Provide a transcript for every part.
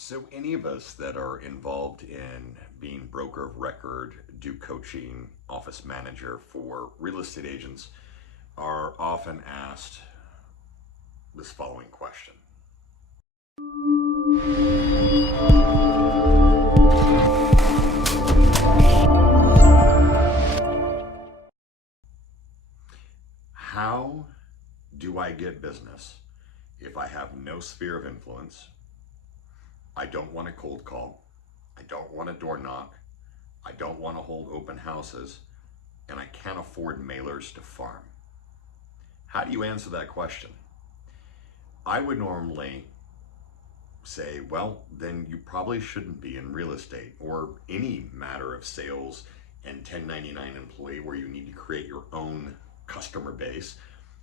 So, any of us that are involved in being broker of record, do coaching, office manager for real estate agents are often asked this following question. How do I get business if I have no sphere of influence? I don't want to cold call. I don't want to door knock. I don't want to hold open houses. And I can't afford mailers to farm. How do you answer that question? I would normally say, well, then you probably shouldn't be in real estate or any matter of sales and 1099 employee where you need to create your own customer base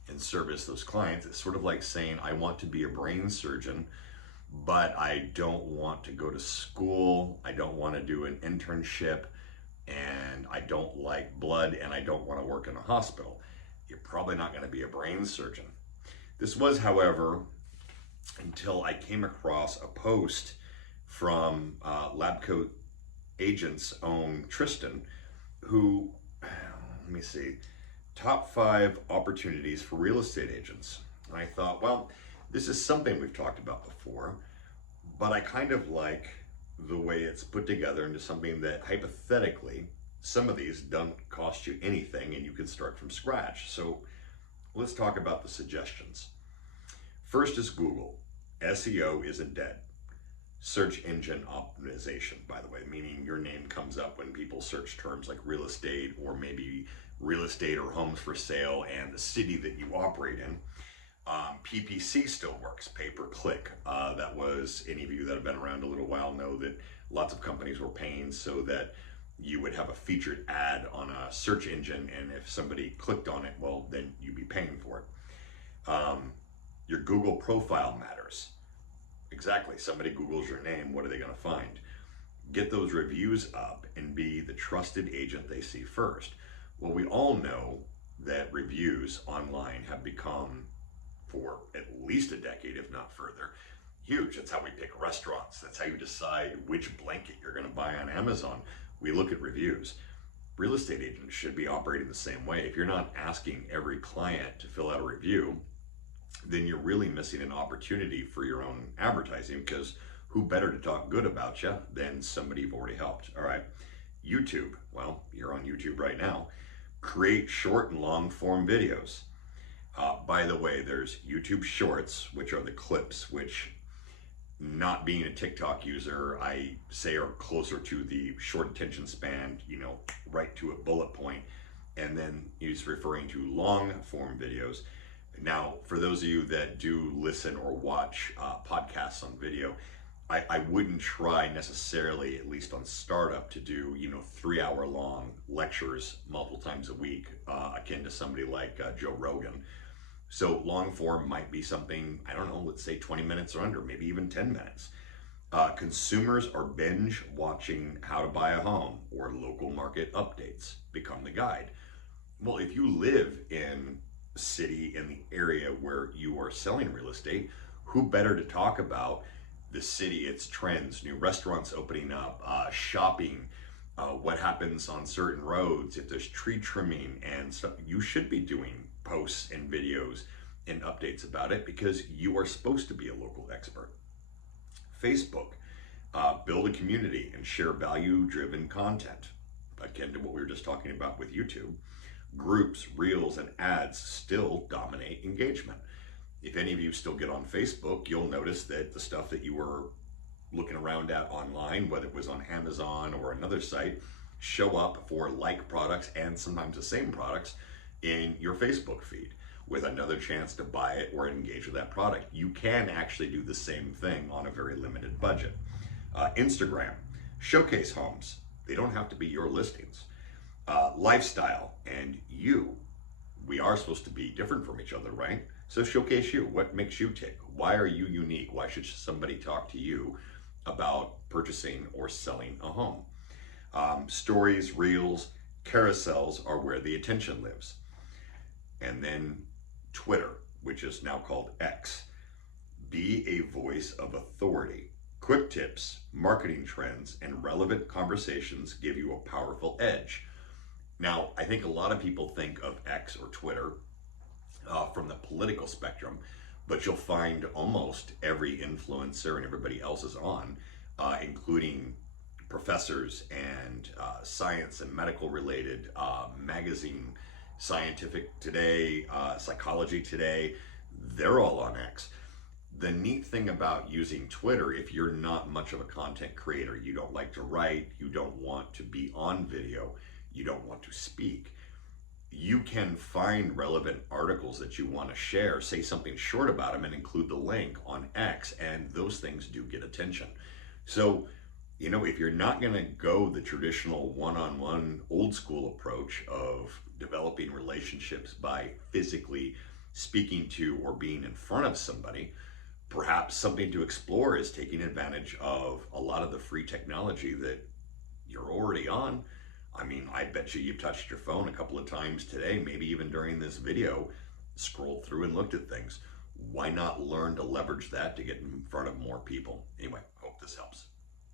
and service those clients. It's sort of like saying, I want to be a brain surgeon, but I don't want to go to school. I don't want to do an internship, and I don't like blood, and I don't want to work in a hospital. You're probably not going to be a brain surgeon. This was, however, until I came across a post from Labcoat agent's own Tristan, who, let me see, top 5 opportunities for real estate agents. And I thought, well, this is something we've talked about before, but I kind of like the way it's put together into something that hypothetically, some of these don't cost you anything and you can start from scratch. So let's talk about the suggestions. First is Google. SEO isn't dead. Search engine optimization, by the way, meaning your name comes up when people search terms like real estate or maybe real estate or homes for sale and the city that you operate in. PPC still works, pay-per-click. That was, any of you that have been around a little while know that lots of companies were paying so that you would have a featured ad on a search engine, and if somebody clicked on it, well, then you'd be paying for it. Your Google profile matters. Exactly, somebody Googles your name, what are they gonna find? Get those reviews up and be the trusted agent they see first. Well, we all know that reviews online have become, for at least a decade, if not further, huge. That's how we pick restaurants. That's how you decide which blanket you're going to buy on Amazon. We look at reviews. Real estate agents should be operating the same way. If you're not asking every client to fill out a review, then you're really missing an opportunity for your own advertising, because who better to talk good about you than somebody you've already helped? All right. YouTube. Well, you're on YouTube right now. Create short and long form videos. By the way, there's YouTube Shorts, which are the clips, which, not being a TikTok user, I say are closer to the short attention span, right to a bullet point, and then he's referring to long form videos. Now, for those of you that do listen or watch podcasts on video, I wouldn't try necessarily, at least on startup, to do 3-hour long lectures multiple times a week, akin to somebody like Joe Rogan. So long form might be something, I don't know, let's say 20 minutes or under, maybe even 10 minutes. Consumers are binge watching how to buy a home or local market updates. Become the guide. Well, if you live in a city, in the area where you are selling real estate, who better to talk about the city, its trends, new restaurants opening up, shopping, what happens on certain roads, if there's tree trimming and stuff. You should be doing posts and videos and updates about it, because you are supposed to be a local expert. Facebook, build a community and share value-driven content, akin to what we were just talking about with YouTube. Groups, reels, and ads still dominate engagement. If any of you still get on Facebook, you'll notice that the stuff that you were looking around at online, whether it was on Amazon or another site, show up for like products and sometimes the same products in your Facebook feed, with another chance to buy it or engage with that product. You can actually do the same thing on a very limited budget. Instagram, showcase homes. They don't have to be your listings. Lifestyle and you. We are supposed to be different from each other, right? So showcase you. What makes you tick? Why are you unique? Why should somebody talk to you about purchasing or selling a home? Stories, reels, carousels are where the attention lives. And then Twitter, which is now called X. Be a voice of authority. Quick tips, marketing trends, and relevant conversations give you a powerful edge. Now, I think a lot of people think of X or Twitter from the political spectrum, but you'll find almost every influencer and everybody else is on, including professors and science and medical related magazine, Scientific Today, Psychology Today, they're all on X. The neat thing about using Twitter, if you're not much of a content creator, you don't like to write, you don't want to be on video, you don't want to speak, you can find relevant articles that you want to share, say something short about them, and include the link on X, and those things do get attention. So, if you're not going to go the traditional one-on-one old school approach of developing relationships by physically speaking to or being in front of somebody, perhaps something to explore is taking advantage of a lot of the free technology that you're already on. I mean, I bet you've touched your phone a couple of times today, maybe even during this video, scrolled through and looked at things. Why not learn to leverage that to get in front of more people? Anyway, hope this helps.